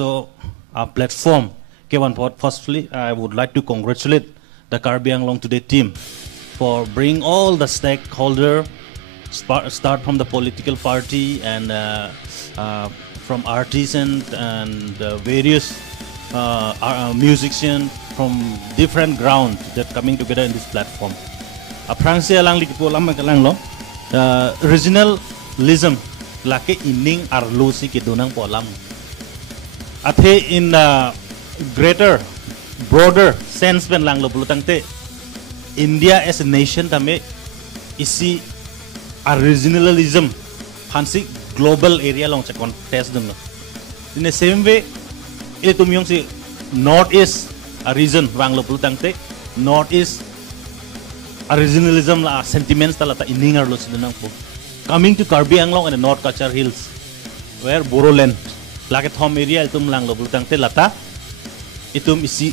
laso a platform. Firstly, I would like to congratulate the Karbi Anglong today team for bring all the stakeholder, start from the political party and from artisans and various musicians from different ground that coming together in this platform. Aphrangse alang likipolam kalang lo regionalism lake ining arlosi ke donang polam. Athe in greater, broader sense pen lang lo bulutangte India as a nation tame isi a regionalism Hanse global area long cha contest dum. In the same way, itu myong si Northeast a region wang lo bulutangte Northeast a regionalism la sentiments talata iningar lo sidunang po. Coming to Karbi Anglong and the North Kachar Hills, where Boroland, like home area itum lang lo bulutangte lata itum isi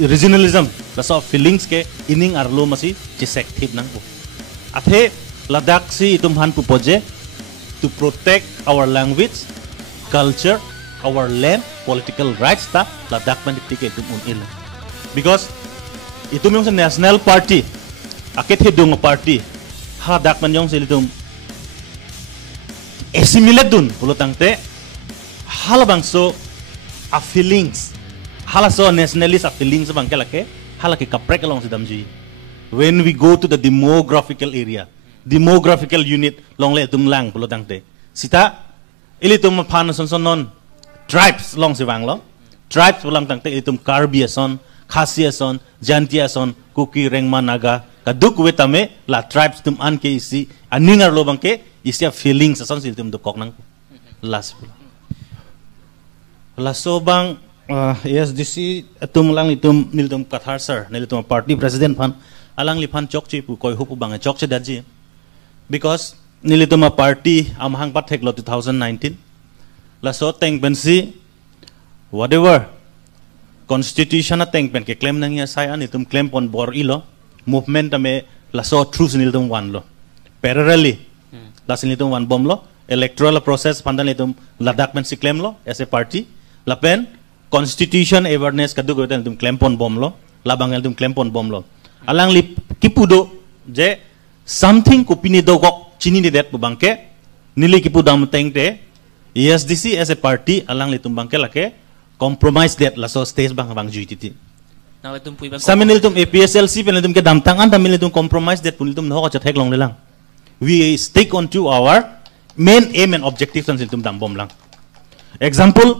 regionalism laso feelings ke ining arlo masi chisective nang po. Athe Ladakh si itum han pupoje to protect our language, culture, our land, political rights ta Ladakh man dikti itum unil. Because itum yung sa national party, akit hidung party, ha dak man yung silitum assimilate dun pulutangte halabang so a feelings hala so nationalist a feelings bang kelake halake kaprek along sidamji. When we go to the demographical area, demographical unit long le tum lang pulutangte sita ilitum phan son non tribes long si bang lo tribes pulang tangte ilitum Karbi son, Khasi son, Jantia son, Kuki, Rengma, Naga kaduk wetame la tribes tum an ke isi aningar lo bang ke isi feelings son silitum do kok nang last laso bang ASDC tum lang itum nilitum kathar sir nilitum party president phan alang liphan chokchi pu koi hupu bang chokche daji because nilitum party amhang pathek lo 2019 laso teng bensi whatever constitution ateng pen ke claim nang ya sai anitum claim pon bor ilo movement ame laso truth nilitum one lo parallelly lasin nilitum one bom lo electoral process pandan nilitum Ladakh men si claim lo as a party lapen constitution awareness kadu goten nilitum claim pon bom lo labang nilitum claim pon bom lo alang li kipudo je something kupini do gok chini ni det bangke nili kipudam tengte ASDC as a party alang li tumbangke lake compromise that laso stage bang juititi samin tum APHLC pen tum ke dam tangan tamil tum compromise that pun tum no cha thek long lelang we stick on to our main aim and objectives and tum dam bom lang example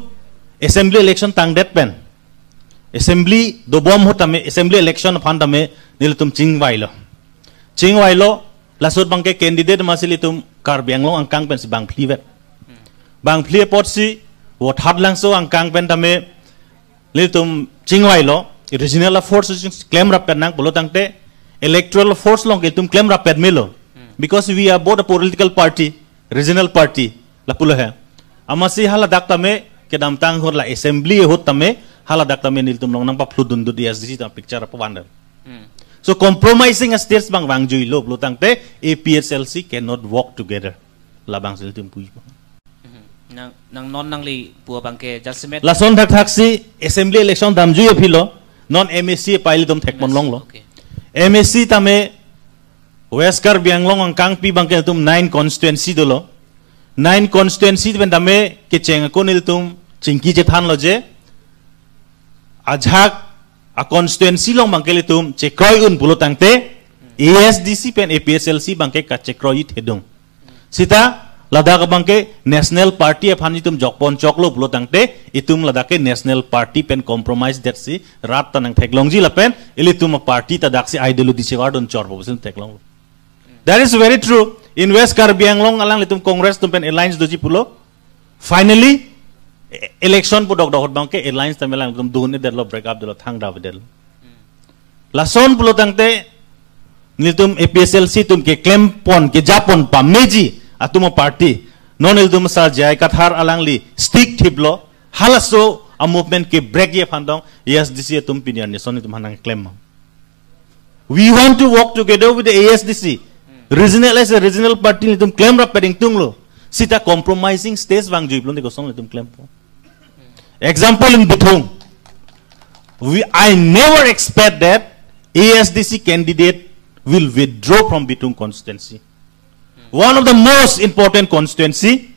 assembly election tang det pen assembly do bom hotame assembly election phandame nilitum chingwailo lasot bangke candidate masilitum Karbi Anglong angkang pen si bang plivet bang plie pot si wot hat lang so angkang pen tame nilitum chingwailo regional force claim rapet nang bolotangte electoral force long itum claim rapet melo because we are both a political party regional party la pulo hai amasi hala daktame ke dam tang hor la assembly hot tame hala daktame nilitum long nang pa fludun do ASDC ta picture apa wander. So compromising a states bang wang jui lo blutangte APHLC cannot walk together. Labang silitum pui. Nang non nang li pua bangke judgment. Lason taksi assembly election dam jui philo non MSC paili dom thekmon long lo. MSC tame West Karbi Anglong ang kang pi bangke tum 9 constituency dolo. 9 constituency ben tame ke cheng ko nil tum chingki je than lo je ajhak a constituency long bangke tum chekroi un bulotangte ASDC pen APHLC bangke ka chekroi thedong sita Ladakh bangke national party aphani tum jokpon choklo bulotangte itum Ladakh national party pen compromise that si rat tanang theklongji la pen ilitum party ta daksi ideology chewardon chorbo busin theklong. That is very true. In West Karbi Anglong alang litum Congress tum pen alliance doji pulo finally election po dog bangke alliance tamelang tum duhne delo break up delo thang daw del lason pulo tangte niltum APHLC tum ke claim pon ke japon pameji atuma party non iltum sa jai kathar alangli stick thiblo halaso a movement ke break ye phandong ASDC tum pinian ne son tum hanang claim. We want to work together with the ASDC regional as a regional party litum claim ra peding tunglo sita compromising stage bang jui plon de gosong litum claim po Example in Bithung. I never expect that ASDC candidate will withdraw from Bithung constituency. One of the most important constituency.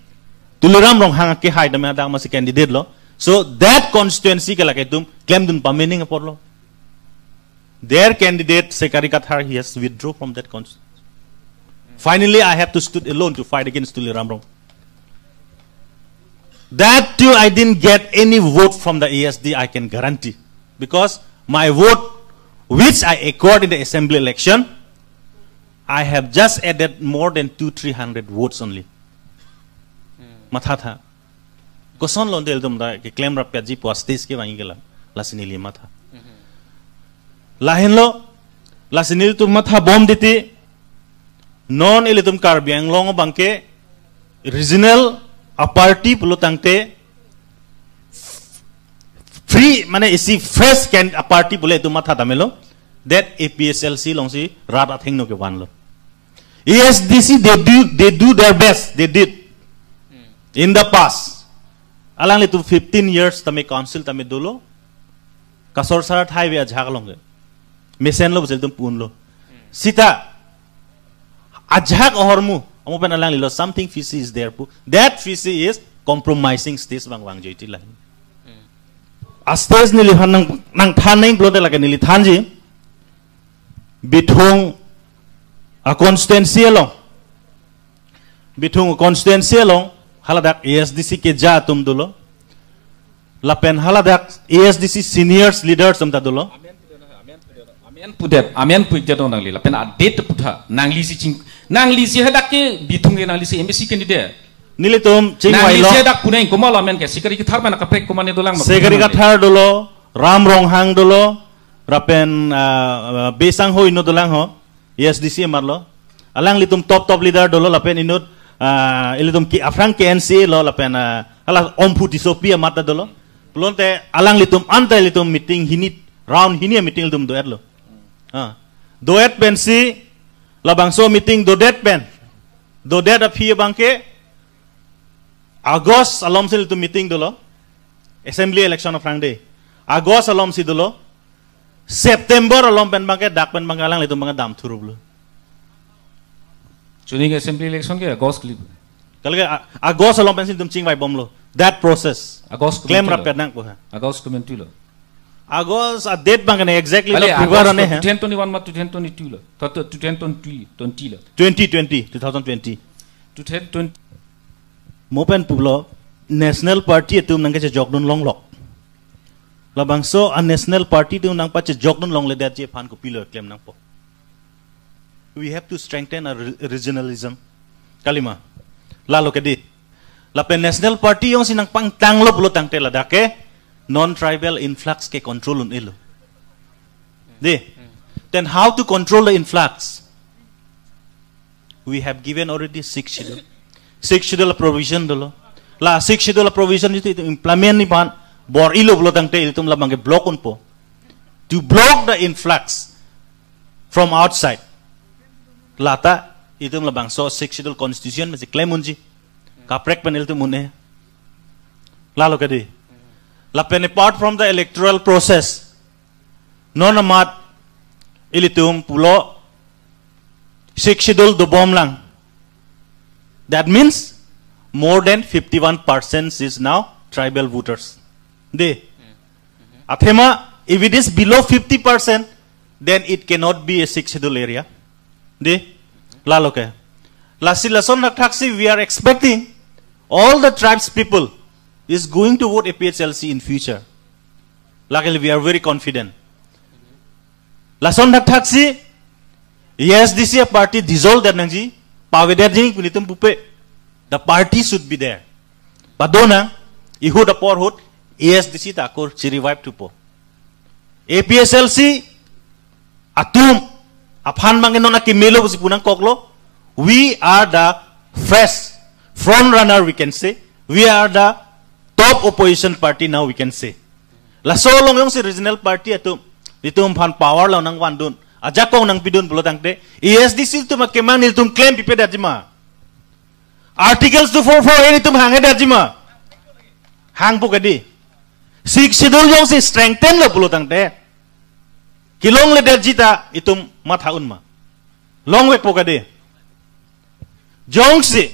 Tuliram rong hang KHEI dami ada masih candidate lo. So that constituency kalau kita claim dun pamining apa lo. Their candidate Sekari Kathar he has withdraw from that constituency. Finally, I have to stood alone to fight against Tuliram rong. That too, I didn't get any vote from the ASD. I can guarantee, because my vote, which I acquired in the assembly election, I have just added more than 200-300 votes only. Matha. Koson lo del dum da ke claim rapya ji postis ke wangi gela lasinili matha. Lahin lo lasinil tu matha bom diti non elitum karbiang long bangke regional a party pulo tangte free mane isi fresh can a party pule tu matha damelo that APHLC longsi rat Ateng no ke wan lo. ASDC they do their best, they did. In the past, alang itu 15 years tami council tami dulu, kasor sarat highway ajak longe, mesen lo betul pun lo, sita ajak ormu, amu pen alang lilo something fishy is there pu, that fishy is compromising stage bang jati lah. Astes nilihan nang thaning blote lagi nilithan ji, Bithung a constituency long, Bithung a constituency long. Haladak ASDC ke ja tum dulu, lapen haladak ASDC seniors leaders tum ta dulu. Amen pudet dong nangli, lapen adet putha nangli si hadak ke Bithung ke nangli si MSC candidate. Nili tum cing wai lo. Nangli si hadak punai kumal amen ke Sekari Kathar mana kaprek kumane dolang. Sekari Kathar dulu, Ram Rong Hang dulu, lapen besang ho ino dolang ho, ASDC marlo. Alang litum top leader dulu lapen inut. Ilitum ki afrang KNC lo lapen ala omputi sopia mata dolo pelonte alang litum anta litum meeting hini round hini meeting litum doet lo doet pensi labang so meeting dodet pen dodet aphi bangke Agos alom si litum meeting dolo assembly election of frang day Agos alom si dolo September alom pen bangke dak pen bangalang litum bangke dam thurub lo. Juning assembly election ke Agos clip. Kalau Agos along pensil tum cing vai bom lo. That process. Agos claim rapet nang ko ha. Agos comment lo. Agos a date bang ne exactly lo figure ne ha. 2021 ma 2022 lo. 2020 lo. 2020. 2020. Mopen pulo national party tum nang ke jogdun long lok. Labang so a national party tum nang pa jogdun long le dat je phan ko pillar claim nang po. We have to strengthen our regionalism. Kalima. Lalo kedi. Lapen national party yung sinang pang tanglo pulo tangte ladake non-tribal influx ke control un ilo. Then how to control the influx? We have given already 6 schedule. 6 schedule provision dolo. La 6 schedule provision itu implement ni pan bor ilo pulo tangte itum labang ke block un po. To block the influx from outside. Lata itu labang so 6 schedule constitution masih claim unji kaprek panel tu mune lalu kadi lapen apart from the electoral process non amat ilitum pulo 6 schedule do bom lang, that means more than 51% is now tribal voters athema if it is below 50% then it cannot be a 6 schedule area. Lalo ke lasi lason naktaksi we are expecting all the tribes people is going to vote APHLC in future. Luckily we are very confident. Lason naktaksi ASDC party dissolved that nangji paweder jing punitum pupe the party should be there. Padona ihud apor hud ASDC takor si revive to po. APHLC atum Aphan mangenon na kimelo si punang koklo. We are the fresh front runner, we can say. We are the top opposition party now, we can say. La solong yung si regional party ito phan power law nang wandun. Ajakong nang pidun pulo tangte. ASDC tu makemang niltum claim pipe dajima. Articles 244 ini tum hange dajima. Hang po kadi. 6 schedule Jongsi strengthen lo pulo tangte. Kilong le der jita itum mathaun ma. Long wek pokade. Jongsi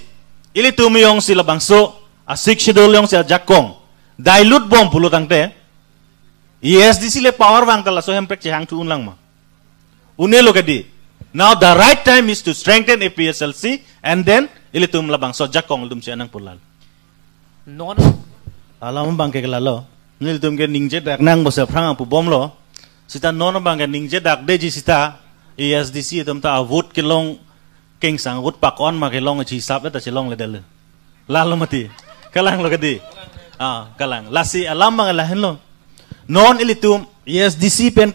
ili tumi Jongsi la bangso a 6 schedule Jongsi a jakong. Dilute bom pulo tangte. ASDC le power wang tala so hempek hang tu unlang ma. Une lo kadi. Now the right time is to strengthen APHLC and then ili tum la bangso jakong tum sianang pulal. Non Alam bang ke kelalo. Nil tum ke ningje dak nang bosa prang pu bom lo. Sita non bang ke ningje dak de ji sita ASDC tum ta vote ke long keng sang vote pak on ma ke long chi sap ta long le del. Lalo mati. Kalang lo kadi. Kalang. Lasi alam bang la hen lo. Non ilitum ASDC pen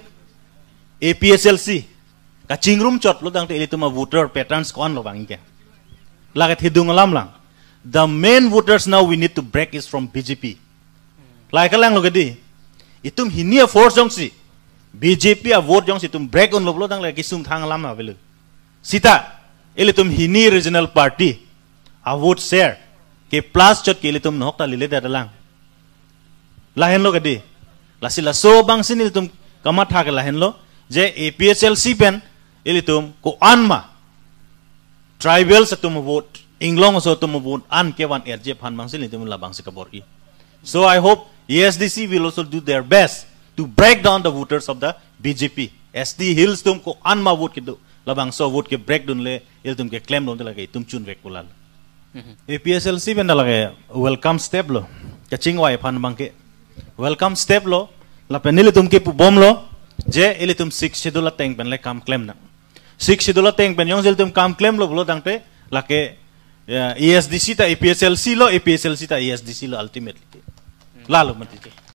APHLC kaching room chot lo dang te ilitum a voter patterns kon lo bang ke. Lagat hidung alam lang. The main voters now we need to break is from BJP. Like lang lo gadi. Itum hinia force Jongsi. BJP a vote Jongsi tum break on lo dang lagi sum thang lam na velu. Sita ilitum hini regional party a vote share ke plus chot ke ilitum nok ta lile da lang. Lahen lo gadi. Lasila so bang sin ilitum kamat ha ke lahen lo je APHLC pen ilitum ko anma tribal sa tum vote Inglong so tum vote an ke wan RJ phan bang sin ilitum la bang se kabori. So I hope ASDC will also do their best to break down the voters of the BJP. SD Hills tum ko anma vote ke do labang so vote ke break dun le ilitum ke claim don lage tum chun rek pulal. APHLC pen lage welcome step lo kaching wai phan bang ke welcome step lo la penili tum ke pu bom lo je ili tum 6 schedule teng pen le kam claim na 6 schedule teng pen yong jel tum kam claim lo blo dang te la ke ASDC ta APHLC ta ASDC lo ultimately lalo mati